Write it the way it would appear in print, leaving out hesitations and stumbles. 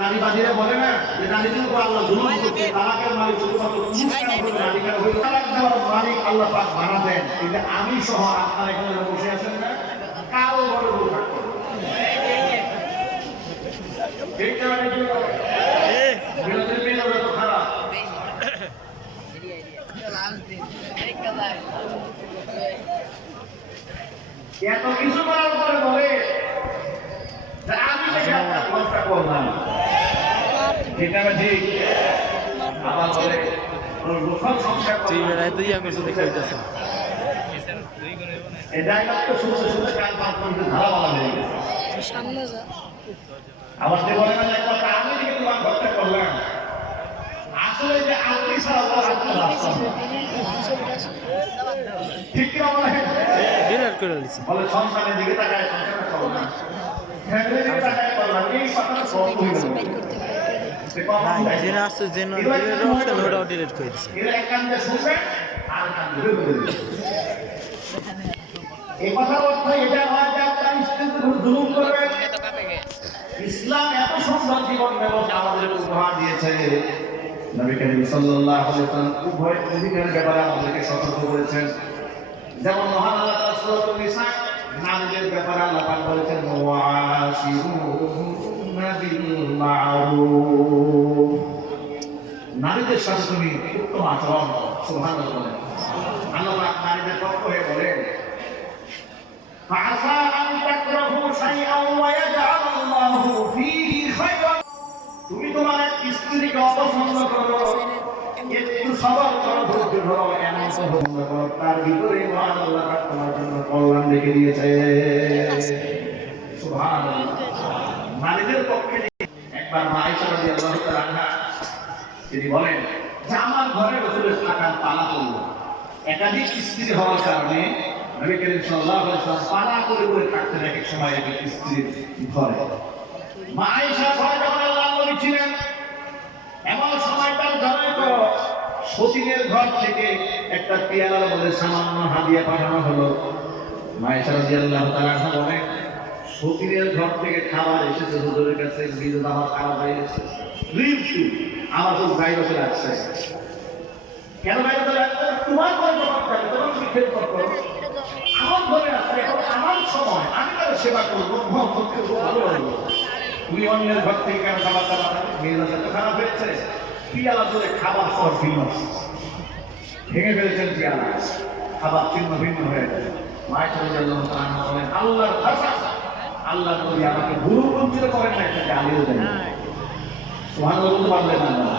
নারীবাদীরা বলে না যে নারীদের উপর আল্লাহ জুলুম করছে, তালাকের মালিক শুধুমাত্র নারীদের হইল, তালাক দেওয়ার মালিক আল্লাহ পাক বানাতেন। কিন্তু আমি সহ আপনারা এখানে বসে আছেন না, কারো ঘরে বসে থাকতো খারাপ। এত কিছু করার পরে বলে আমি চেষ্টা করলাম, ঠিক আবার বলে আবার যে বলে না আমি যে তোমার ঘরটা করলাম, আসলে যে আপনি ছাড়া ঠিক কি বলে সংসারের দিকে তাকায় সংসারটা করলাম, ফ্যামিলির দিকে তাকায় করলাম, এই কথাটা ইসলাম এত সুন্দর জীবন ব্যবস্থা আমাদের উপহার দিয়েছে। নবী করিম সাল্লাল্লাহু আলাইহি ওয়াসাল্লাম উভয় অধিকারের ব্যাপারে আমাদেরকে সতর্ক করেছেন। যেমন মহান আল্লাহ তাআলা সূরাতুন নিসা নারীদের ব্যাপারে আল্লাহ পাক বলেছেন ওয়াশিরুহুন্না বিল মা'রুফ, নারীদের সাথে তুমি উত্তম আচরণ করো। সুবহানাল্লাহ বলেন। আল্লাহ পাক নারীদের পক্ষ হয়ে বলেন ফাআসা আন তাকরাহু শাইআন ওয়া ইয়াজআলুল্লাহু ফীহি খায়রান, তুমি তোমার স্ত্রীকে অপছন্দ করো, একটু সবর করো, ধৈর্য ধরো, এমন পছন্দ করো, তার ভিতরে মহান আল্লাহ পাক তোমার জন্য কল্যাণ রেখে দিয়েছে। সুবহানাল্লাহ। নারীদের পক্ষে একবার আয়েশা রাদিয়াল্লাহু তাআলা আনহা তিনি বলেন যে আমার ঘরে রাসূলের থাকার পালা করল, একাধিক স্ত্রী হওয়ার কারণে নবী করিম সাল্লাল্লাহু আলাইহি ওয়াসাল্লাম পালা করে করে থাকতেন এক এক সময় এক এক স্ত্রীর ঘরে। মা আয়েশা রাদিয়াল্লাহু আনহা ছিলেন, এমন সময় তার জনৈক সতীনের ঘর থেকে একটা পেয়ালার মধ্যে সামান্য হাদিয়া পাঠানো হলো। মা আয়েশা রাদিয়াল্লাহু তাআলা বলেন সতীনের ঘর থেকে খাবার এসেছে হুজুরের কাছে, নিজে আমার খাওয়া হয়ে গেছে, আমার তো বাইরে চলে আসছে। কেন বাইরে চলে আসছে? তোমার ঘরে জবাব থাকে, তোমার শিক্ষের করো, আমার ঘরে আসছে, এখন আমার সময়, আমি তার সেবা করবো, ভালো লাগলো। তুমি অন্যের ঘর থেকে কেন খাবার দাবার মেয়েরা সাথে খারাপ হয়েছে, পিয়ালা ধরে খাবার সব ভিন্ন ভেঙে ফেলেছেন, পিয়ালা খাবার চিহ্ন ভিন্ন হয়ে গেছে। মায়ের সাথে বলেন আল্লাহর ভাষা, আল্লাহ নবী আমাকে গুরু বঞ্চিত করেন না, একটা গালিও দেন। সুবহানাল্লাহ বলতে পারলেন না।